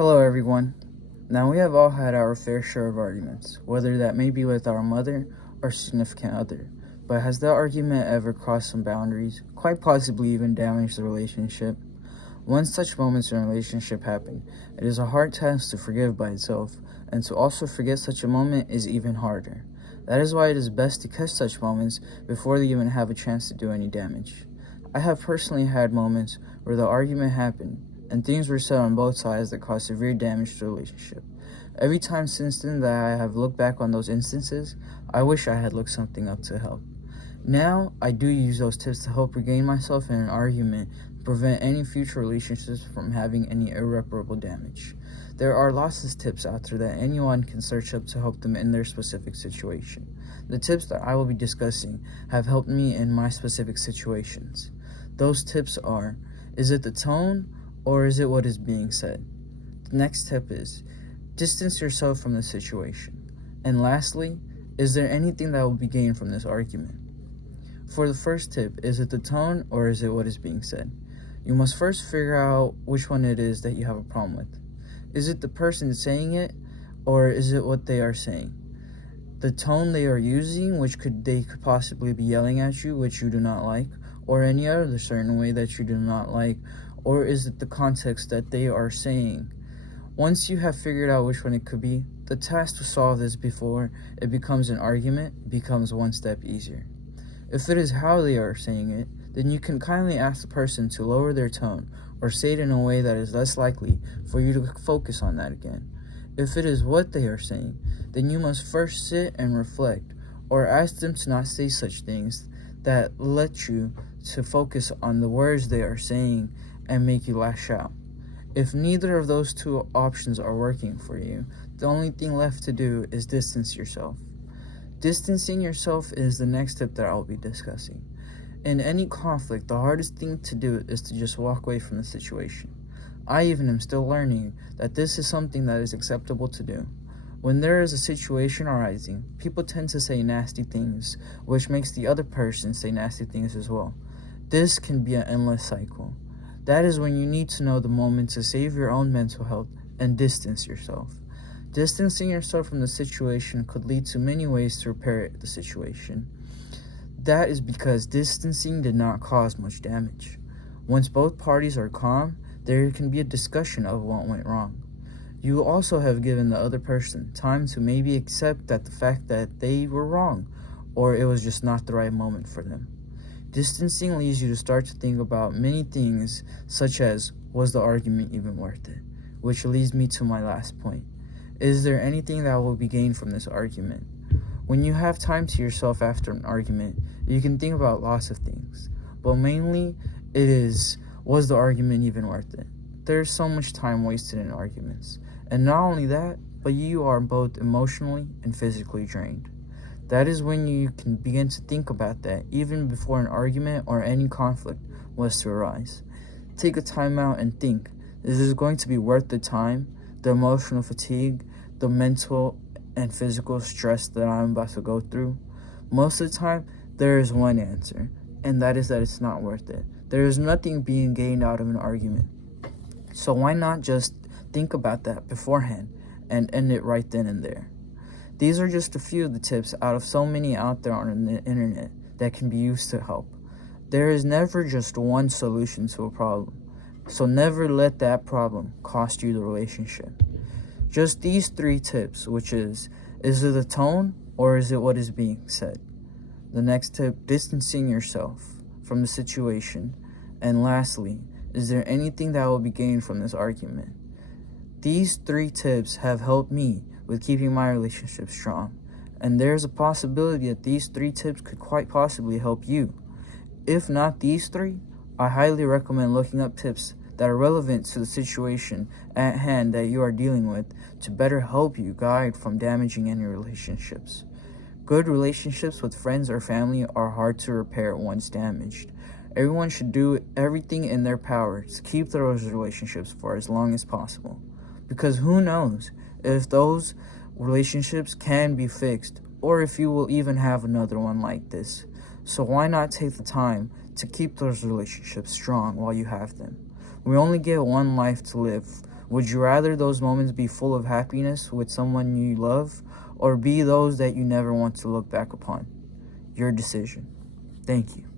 Hello, everyone. Now, we have all had our fair share of arguments, whether that may be with our mother or significant other. But has that argument ever crossed some boundaries, quite possibly even damaged the relationship? Once such moments in a relationship happen, it is a hard task to forgive by itself, and to also forget such a moment is even harder. That is why it is best to catch such moments before they even have a chance to do any damage. I have personally had moments where the argument happened, and things were said on both sides that caused severe damage to the relationship. Every time since then that I have looked back on those instances, I wish I had looked something up to help. Now, I do use those tips to help regain myself in an argument, prevent any future relationships from having any irreparable damage. There are lots of tips out there that anyone can search up to help them in their specific situation. The tips that I will be discussing have helped me in my specific situations. Those tips are: is it the tone or is it what is being said? The next tip is: distance yourself from the situation. And lastly, is there anything that will be gained from this argument? For the first tip, is it the tone or is it what is being said? You must first figure out which one it is that you have a problem with. Is it the person saying it, or is it what they are saying? The tone they are using, they could possibly be yelling at you, which you do not like, or any other certain way that you do not like, or is it the context that they are saying? Once you have figured out which one it could be, the task to solve this before it becomes an argument becomes one step easier. If it is how they are saying it, then you can kindly ask the person to lower their tone or say it in a way that is less likely for you to focus on that again. If it is what they are saying, then you must first sit and reflect, or ask them to not say such things that let you to focus on the words they are saying and make you lash out. If neither of those two options are working for you, the only thing left to do is distance yourself. Distancing yourself is the next tip that I'll be discussing. In any conflict, the hardest thing to do is to just walk away from the situation. I even am still learning that this is something that is acceptable to do. When there is a situation arising, people tend to say nasty things, which makes the other person say nasty things as well. This can be an endless cycle. That is when you need to know the moment to save your own mental health and distance yourself. Distancing yourself from the situation could lead to many ways to repair the situation. That is because distancing did not cause much damage. Once both parties are calm, there can be a discussion of what went wrong. You also have given the other person time to maybe accept that the fact that they were wrong, or it was just not the right moment for them. Distancing leads you to start to think about many things, such as, was the argument even worth it? Which leads me to my last point. Is there anything that will be gained from this argument? When you have time to yourself after an argument, you can think about lots of things. But mainly, it is, was the argument even worth it? There's so much time wasted in arguments. And not only that, but you are both emotionally and physically drained. That is when you can begin to think about that, even before an argument or any conflict was to arise. Take a time out and think, is this going to be worth the time, the emotional fatigue, the mental and physical stress that I'm about to go through? Most of the time, there is one answer, and that is that it's not worth it. There is nothing being gained out of an argument. So why not just think about that beforehand and end it right then and there? These are just a few of the tips out of so many out there on the internet that can be used to help. There is never just one solution to a problem, so never let that problem cost you the relationship. Just these 3 tips, which is it the tone or is it what is being said? The next tip, distancing yourself from the situation. And lastly, is there anything that will be gained from this argument? These 3 tips have helped me with keeping my relationship strong, and there's a possibility that these 3 tips could quite possibly help you. If not these 3, I highly recommend looking up tips that are relevant to the situation at hand that you are dealing with to better help you guide from damaging any relationships. Good relationships with friends or family are hard to repair once damaged. Everyone should do everything in their power to keep those relationships for as long as possible. Because who knows if those relationships can be fixed, or if you will even have another one like this. So why not take the time to keep those relationships strong while you have them? We only get one life to live. Would you rather those moments be full of happiness with someone you love, or be those that you never want to look back upon? Your decision. Thank you.